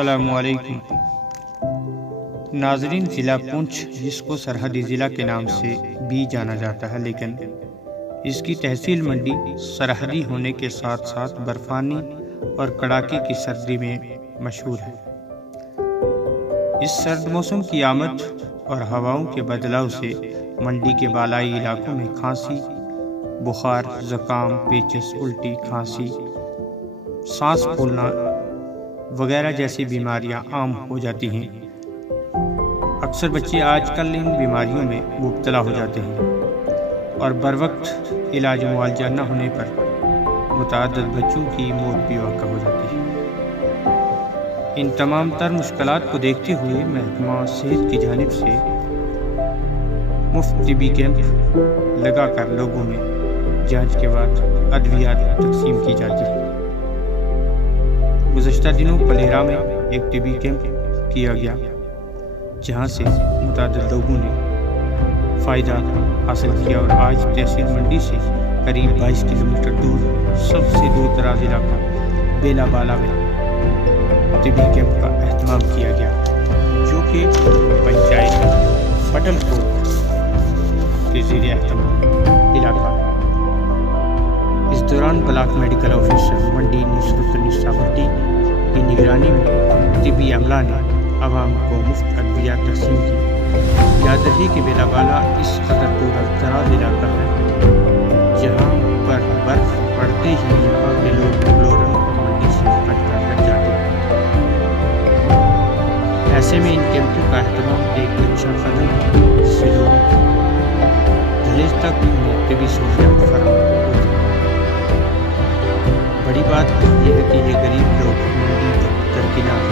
السلام علیکم ناظرین، ضلع پونچھ جس کو سرحدی ضلع کے نام سے بھی جانا جاتا ہے، لیکن اس کی تحصیل منڈی سرحدی ہونے کے ساتھ ساتھ برفانی اور کڑاکے کی سردی میں مشہور ہے۔ اس سرد موسم کی آمد اور ہواؤں کے بدلاؤ سے منڈی کے بالائی علاقوں میں کھانسی، بخار، زکام، پیچس، الٹی، کھانسی، سانس پھولنا وغیرہ جیسی بیماریاں عام ہو جاتی ہیں۔ اکثر بچے آج کل ان بیماریوں میں مبتلا ہو جاتے ہیں اور بروقت علاج معالجہ نہ ہونے پر متعدد بچوں کی موت بھی واقع ہو جاتی ہے۔ ان تمام تر مشکلات کو دیکھتے ہوئے محکمہ صحت کی جانب سے مفت طبی کیمپ لگا کر لوگوں میں جانچ کے بعد ادویات تقسیم کی جاتی ہے۔ گزشتہ دنوں پلیرا میں ایک طبی کیمپ کیا گیا، جہاں سے متعدد لوگوں نے فائدہ حاصل کیا، اور آج تحصیل منڈی سے قریب 22 کلومیٹر دور سب سے دور دراز علاقہ بیلا بالا میں طبی کیمپ کا اہتمام کیا گیا، جو کہ پنچایت فٹل کوٹ کے زیر اہتمام علاقہ۔ اس دوران بلاک میڈیکل آفیسر منڈی نصرت النساء بھٹی کی نگرانی میں طبی عملہ نے عوام کو مفت ادویات تقسیم کی۔ یاد رہے کہ بیلا بالا اس قدر دور دراز علاقہ ہے جہاں پر برف پڑتے ہی یہاں کے لوگ لورن اور منڈی سے کٹ کر رہ جاتے ہیں۔ ایسے میں ان کیمپوں کا اہتمام ایک اچھا قدم ہے، جس سے لوگوں دہلیز تک انہیں طبی سہولیات فراہم ہوتی ہیں۔ بڑی بات یہ ہے کہ یہ غریب لوگ منڈی تک درکنار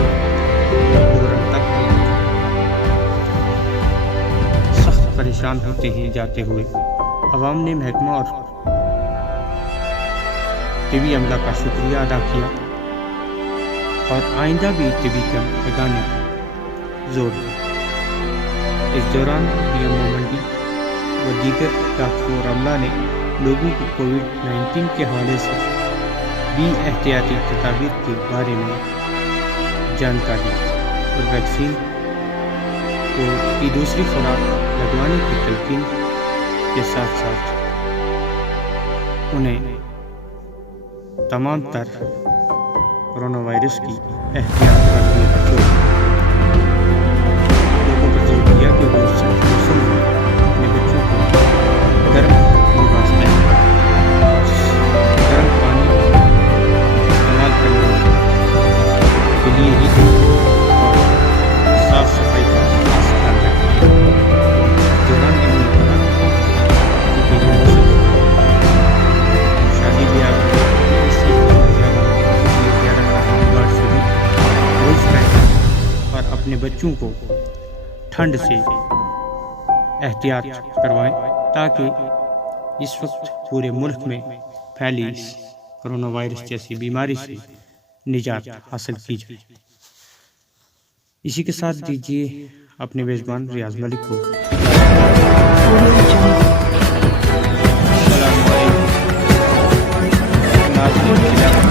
لورن تک سخت پریشان ہوتے ہیں جاتے ہوئے۔ عوام نے محکمہ اور طبی عملہ کا شکریہ ادا کیا اور آئندہ بھی طبی کیمپ لگانے پر زور دیا۔ اس دوران پی ایم او منڈی و دیگر ڈاکٹروں اور عملہ نے لوگوں کو کووڈ-19 کے حوالے سے بھی احتیاطی تدابیر کے بارے میں جانکاری اور ویکسین کی دوسری خوراک لگوانے کی تلقین کے ساتھ ساتھ انہیں تمام تر کورونا وائرس کی احتیاط کرنے پر زور دیا کہ وہ سرد موسم میں اپنے بچوں کو گرم لباس پہنائیں، گرم پانی استعمال کرنے کے لیے ہی اور صاف صفائی کا خاص خیال رکھیں۔ دوران انہوں نے کہا کہ یہ موسم شادی بیاہ سے روز پہنیں اور اپنے بچوں کو ٹھنڈ سے احتیاط کروائیں، تاکہ اس وقت پورے ملک میں پھیلی کورونا وائرس جیسی بیماری سے نجات حاصل کی جائے۔ اسی کے ساتھ دیجیے اپنے میزبان ریاض ملک کو السلام علیکم۔